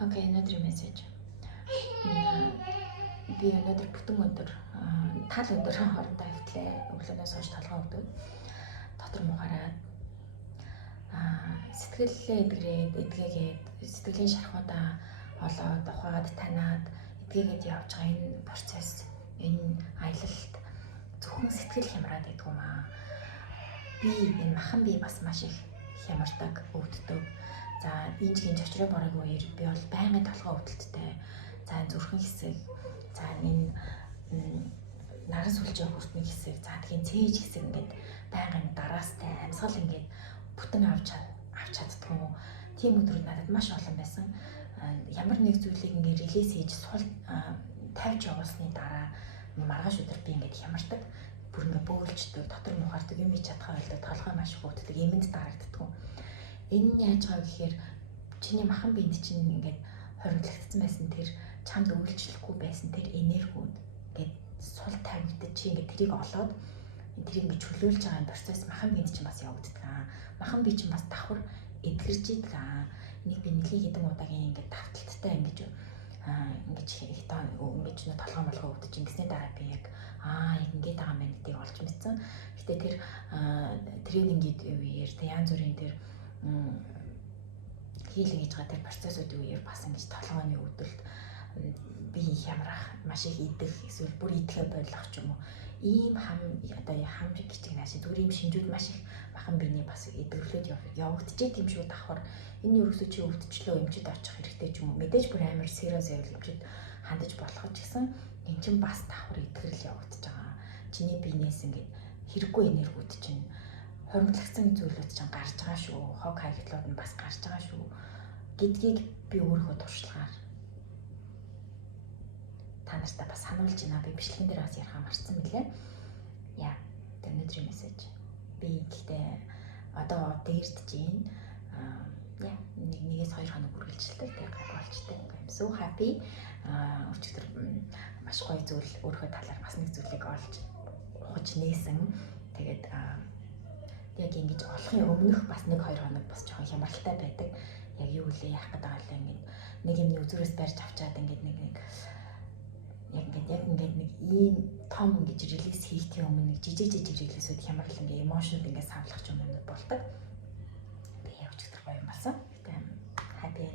Окей, another message. Би өнөөдөр бүтэн өдөр тал өдөр хоорондоо хөвтлээ. Өглөөнөөс хойш толгой өвдөв. Дотор мухаараад сэтгэлээ эдгээгээд сэтгэлийн шархуудаа олоод ухаад танаад эдгээгээд явж байгаа энэ процесс, энэ аялалт зөвхөн сэтгэл хямраад байдаг юм аа. Би энэ махан би бас маш их хямардаг, өвддөг. За энэ жилийн чочроо бороогүй үеэр би бол байнгын толгой өвдөлттэй. За зүрхэн хэсэг, за энэ наран сүлжээ хүртний хэсэг, за тийм цээж хэсэг ингээд байнгын дараастай амьсгал ингээд бүтэн авч чаддгүй. Тийм өдрүүд надад маш олон байсан. Ямар нэг зүйлийг ингээд релиз хийж сул тавьж явуулсны дараа маргааш өдөр би ингээд хямардаг. Бүр ингээд бөөлждөг, дотор мухаардаг, юм хийж чадхаа байлдаг, толгой маш их өвддөг, эмэнд дарагддаг. Энэ нь яаж байгаа гэхээр чиний махан биед чинь ингээд хоригдлогдсон байсан тэр чамд үйлчлэхгүй байсан тэр энергиуд ингээд сул тавигдаж чи ингээд тэрийг олоод тэрийг ингээд чөлөөлж байгаа процесс махан биед чинь бас явагддаг аа. Махан бие чинь бас давхар эдгэрж идэг аа. Нэг би нэлийн хэдэн удаагийн ингээд давталттай ингэж их тоо ингэж толгой молгоо өвдөж ингэсний дараа би яг ингэж байгаа юм гэдгийг олж мэдсэн. Гэтэ тэр тренингийн үеэр тэ янз бүрийн тэр хийлгэж байгаа тэр процессуудын үеэр бас ингэж толгойн өвдөлт би хямрах, маш их идэх, эсвэл бүр идэхэ болох ч юм уу. Ийм одоо хам гिचиг нааш зүгээр ийм шинжүүд маш их махан биений бас эдгэрлээд явагдчихэт юм шүү давхар. Энэ ерөөсөө чи өвдчлөө эмчэд очих хэрэгтэй ч юм уу. Мэдээж бүр амар serious эмчэд хандаж болох ч гэсэн эн чинь бас давхар эдгэрэл явагдаж байгаа. Чиний биенээс ингээд хэрэггүй энергиуд чинь хоригдлогдсон зүйлүүд чинь гарч байгаа шүү. Хог хаягдлууд нь бас гарч байгаа шүү гэдгийг би өөрийнхөө туршлагаар та нартай бас сануулж байна. Би бичлэгэн дээр бас ярих марцсан мөлий. Яа, өнөөдрийн мессеж. Би гэхдээ одоо дээрдэж байна. Яа, нэгээс 2 хоног үргэлжилдэг тэг болчтой. I'm so happy. Өчигдөр маш гоё зүйл өөрийнхөө талаар бас нэг зүйлийг олж ухаж нээсэн. Тэгээд яг ингэж олохын өмнөх бас 1-2 хоног бас жоохон хямралтай байдаг. Яг юу вэ яах гэдэг байгаа л ингэ нэг юм үзүүрээс барьж авчаад ингээд нэг нэг ийм том ингэж релиз хийхээ өмнө нэг жижиг релизүүд хямрал ингээ эмошнууд ингээ савлах юм болдог. Би өчигдөр гоё юм болсон. Гэтэ happy